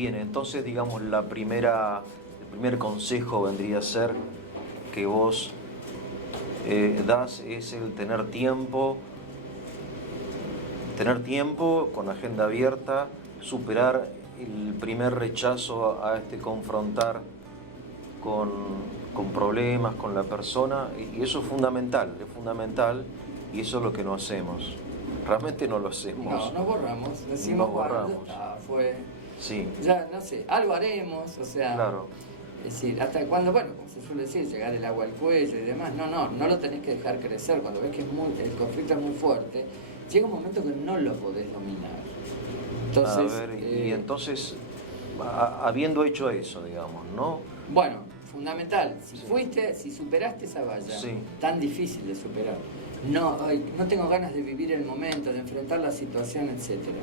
Bien, entonces digamos el primer consejo vendría a ser que vos das es el tener tiempo con agenda abierta, superar el primer rechazo a confrontar con problemas, con la persona, y eso es fundamental, y eso es lo que no hacemos. Realmente no lo hacemos. No, nos borramos, decimos, Nos bueno, borramos. ya está, fue, Sí, ya no sé, algo haremos, o sea, claro. es decir, hasta cuando, bueno, como se suele decir, llegar el agua al cuello y demás, no lo tenés que dejar crecer, cuando ves que el conflicto es muy fuerte, llega un momento que no lo podés dominar. Entonces, A ver, y entonces, habiendo hecho eso, digamos, ¿no? bueno, fundamental, si Sí. si superaste esa valla, Sí. tan difícil de superar, no tengo ganas de vivir el momento, de enfrentar la situación, etcétera.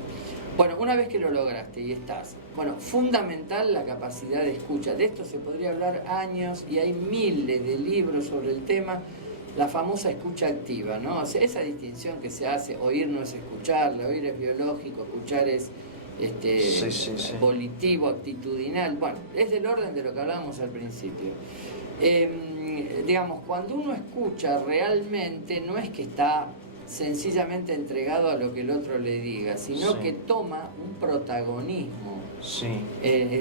Bueno, una vez que lo lograste y estás, bueno, fundamental la capacidad de escucha. De esto se podría hablar años y hay miles de libros sobre el tema, la famosa escucha activa, ¿no? O sea, esa distinción que se hace, oír no es escuchar, oír es biológico, escuchar es Sí. volitivo, actitudinal, bueno, es del orden de lo que hablábamos al principio. Digamos, cuando uno escucha realmente, no es que está sencillamente entregado a lo que el otro le diga, sino Sí. que toma un protagonismo Sí,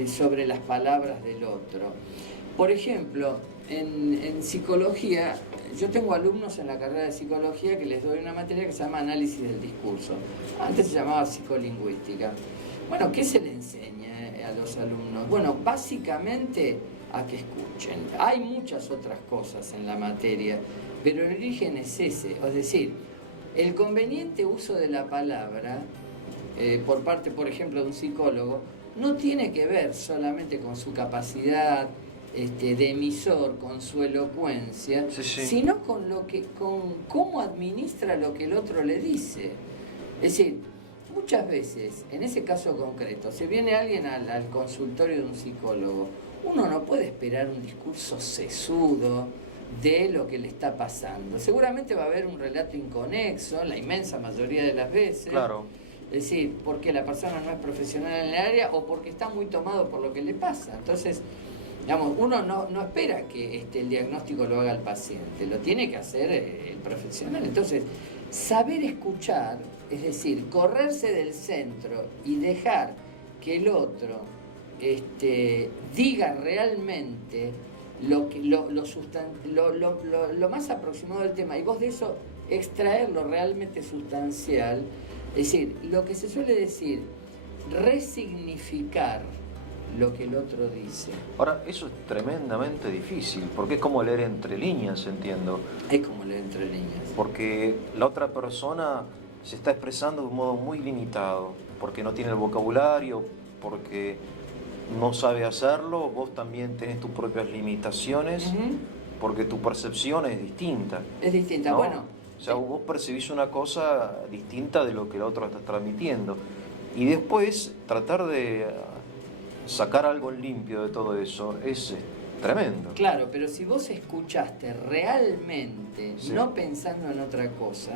sobre las palabras del otro. Por ejemplo, en psicología, yo tengo alumnos en la carrera de psicología que les doy una materia que se llama análisis del discurso. Antes se llamaba psicolingüística. Bueno, ¿qué se le enseña a los alumnos? Bueno, básicamente a que escuchen. Hay muchas otras cosas en la materia, pero el origen es ese. Es decir, el conveniente uso de la palabra, por parte, por ejemplo, de un psicólogo, no tiene que ver solamente con su capacidad de emisor, con su elocuencia, Sí. sino con cómo administra lo que el otro le dice. Es decir, muchas veces, en ese caso concreto, si viene alguien al consultorio de un psicólogo, uno no puede esperar un discurso sesudo de lo que le está pasando. Seguramente va a haber un relato inconexo, la inmensa mayoría de las veces. Claro. Es decir, porque la persona no es profesional en el área o porque está muy tomado por lo que le pasa. Entonces, digamos, uno no espera que el diagnóstico lo haga el paciente, lo tiene que hacer el profesional. Entonces, saber escuchar, es decir, correrse del centro y dejar que el otro diga realmente lo más aproximado del tema y vos de eso extraer lo realmente sustancial, es decir, lo que se suele decir, resignificar lo que el otro dice. Ahora, eso es tremendamente difícil, porque es como leer entre líneas, entiendo. Es como leer entre líneas. Porque la otra persona se está expresando de un modo muy limitado, porque no tiene el vocabulario, porque no sabe hacerlo, vos también tenés tus propias limitaciones, porque tu percepción es distinta. Es distinta, ¿no? bueno. O sea, vos percibís una cosa distinta de lo que el otro está transmitiendo. Y después tratar de sacar algo limpio de todo eso es tremendo. Claro, pero si vos escuchaste realmente, Sí. no pensando en otra cosa,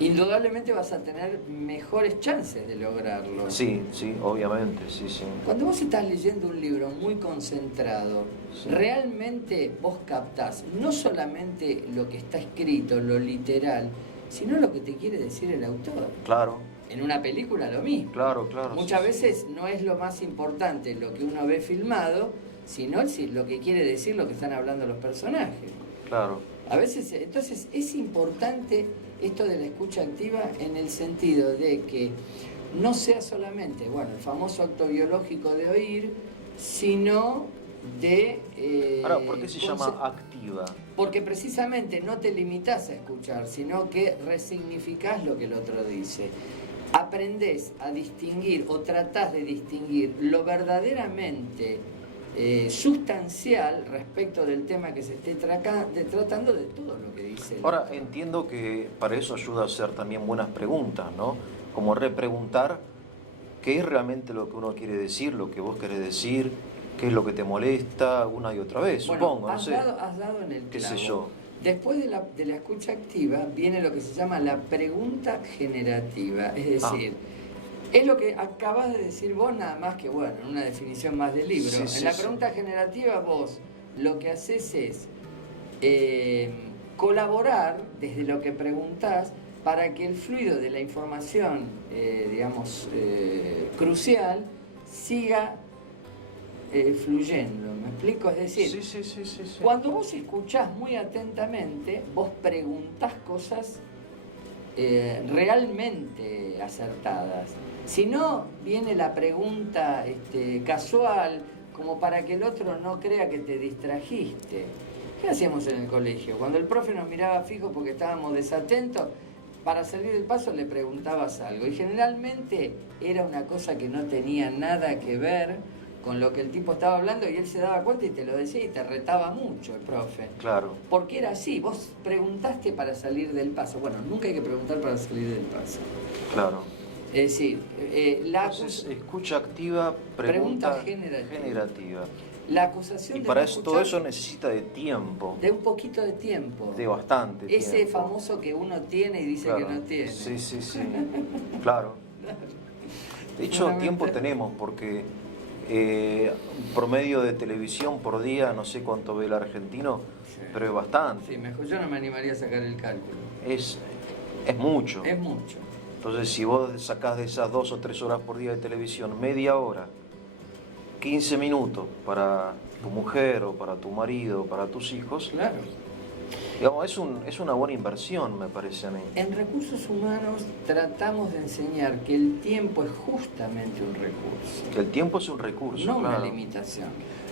indudablemente vas a tener mejores chances de lograrlo. Sí, obviamente, sí. Cuando vos estás leyendo un libro muy concentrado, Sí. realmente vos captás no solamente lo que está escrito, lo literal, sino lo que te quiere decir el autor. Claro. En una película lo mismo. Claro. Muchas sí. veces no es lo más importante lo que uno ve filmado, sino lo que quiere decir lo que están hablando los personajes. Claro. A veces, entonces, es importante esto de la escucha activa en el sentido de que no sea solamente, bueno, el famoso acto biológico de oír, sino de... Ahora, ¿por qué se llama activa? Porque precisamente no te limitas a escuchar, sino que resignificás lo que el otro dice. Aprendés a distinguir o tratás de distinguir lo verdaderamente sustancial respecto del tema que se esté tratando de todo lo que dice. Ahora, entiendo que para eso ayuda a hacer también buenas preguntas, ¿no? Como repreguntar qué es realmente lo que uno quiere decir, lo que vos querés decir, qué es lo que te molesta una y otra vez, bueno, supongo, no sé. Has dado en el clavo. ¿Qué sé yo? Después de la escucha activa viene lo que se llama la pregunta generativa, es decir, Es lo que acabas de decir vos, nada más que, bueno, en una definición más del libro. Sí, sí, en la sí. pregunta generativa vos lo que haces es colaborar desde lo que preguntás para que el fluido de la información, crucial, siga fluyendo. ¿Me explico? Es decir, Sí. cuando vos escuchás muy atentamente, vos preguntás cosas realmente acertadas. Si no, viene la pregunta casual, como para que el otro no crea que te distrajiste. ¿Qué hacíamos en el colegio? Cuando el profe nos miraba fijo porque estábamos desatentos, para salir del paso le preguntabas algo. Y generalmente era una cosa que no tenía nada que ver con lo que el tipo estaba hablando y él se daba cuenta y te lo decía y te retaba mucho el profe. Claro. Porque era así, vos preguntaste para salir del paso. Bueno, nunca hay que preguntar para salir del paso. Claro. Es decir, Entonces, escucha activa, pregunta generativa. La acusación Y de para no eso, escuchar, todo eso necesita de tiempo, de un poquito de tiempo. de bastante Ese tiempo. famoso que uno tiene y dice Claro. que no tiene. Sí. Claro. De hecho, Claramente. tiempo tenemos porque promedio de televisión por día, no sé cuánto ve el argentino, Sí. pero es bastante. Sí, mejor yo no me animaría a sacar el cálculo. Es mucho. Es mucho. Entonces, si vos sacás de esas 2 o 3 horas por día de televisión, media hora, 15 minutos para tu mujer o para tu marido o para tus hijos, Claro. digamos, es una buena inversión, me parece a mí. En recursos humanos tratamos de enseñar que el tiempo es justamente un recurso, Que el tiempo es un recurso, no una claro. limitación.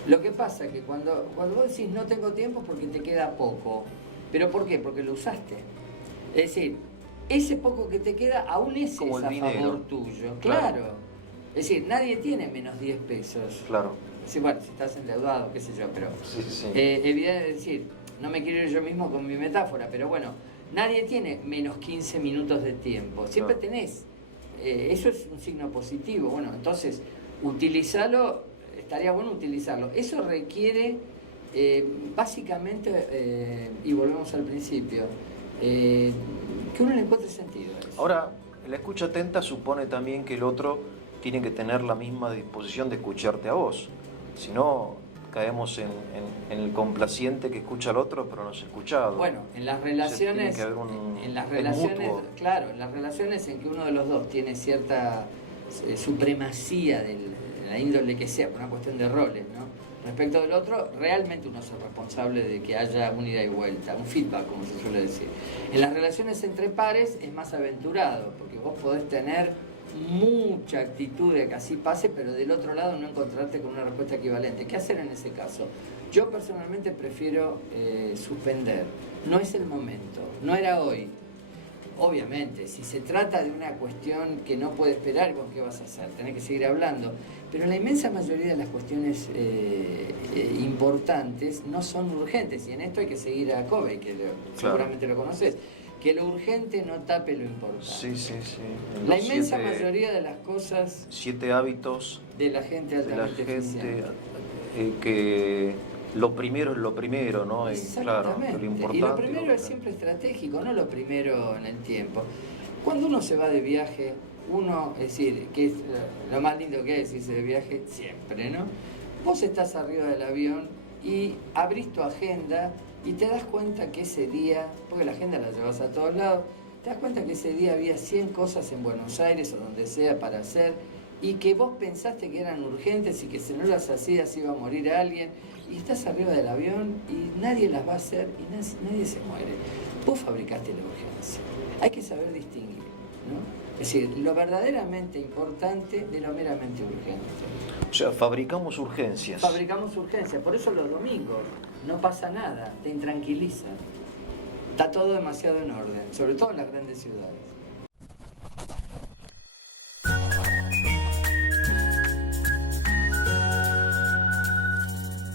Lo que pasa es que cuando vos decís no tengo tiempo es porque te queda poco. ¿Pero por qué? Porque lo usaste. Es decir, ese poco que te queda, aún ese Como es el a dinero. favor tuyo. Claro. Claro. Es decir, nadie tiene menos 10 pesos. Claro. Sí, bueno, si estás endeudado, qué sé yo, pero... Sí. Evidente, es decir, no me quiero ir yo mismo con mi metáfora, pero bueno, nadie tiene menos 15 minutos de tiempo. Siempre Claro. tenés. Eso es un signo positivo. Bueno, entonces, utilizarlo, estaría bueno utilizarlo. Eso requiere, básicamente, y volvemos al principio, que uno le encuentre sentido a eso. Ahora, la escucha atenta supone también que el otro tiene que tener la misma disposición de escucharte a vos. Si no, caemos en el complaciente que escucha al otro, pero no es escuchado. Bueno, en las Tiene relaciones, que haber un en las el relaciones, mutuo. claro, en las relaciones en que uno de los dos tiene cierta supremacía de la índole que sea, por una cuestión de roles, ¿no? Respecto del otro, realmente uno es el responsable de que haya un ida y vuelta, un feedback, como se suele decir. En las relaciones entre pares es más aventurado, porque vos podés tener mucha actitud de que así pase, pero del otro lado no encontrarte con una respuesta equivalente. ¿Qué hacer en ese caso? Yo personalmente prefiero suspender. No es el momento, no era hoy. Obviamente, si se trata de una cuestión que no puede esperar, ¿con qué vas a hacer? Tenés que seguir hablando. Pero la inmensa mayoría de las cuestiones importantes no son urgentes. Y en esto hay que seguir a Covey, que seguramente lo conoces. Que lo urgente no tape lo importante. Sí. La inmensa mayoría de las cosas 7 hábitos de la gente de la altamente gente eficiente. que lo primero es lo primero, ¿no? Y claro, Exactamente. lo importante. Y lo primero es siempre estratégico, no lo primero en el tiempo. Cuando uno se va de viaje, uno, es decir, que es lo más lindo que es irse de viaje siempre, ¿no? Vos estás arriba del avión y abrís tu agenda y te das cuenta que ese día, porque la agenda la llevas a todos lados, te das cuenta que ese día había 100 cosas en Buenos Aires o donde sea para hacer y que vos pensaste que eran urgentes y que si no las hacías iba a morir alguien y estás arriba del avión y nadie las va a hacer y nadie se muere. Vos fabricaste la urgencia. Hay que saber distinguir, ¿no? Es decir, lo verdaderamente importante de lo meramente urgente. O sea, fabricamos urgencias. Fabricamos urgencia, por eso los domingos no pasa nada, te intranquiliza. Está todo demasiado en orden, sobre todo en las grandes ciudades.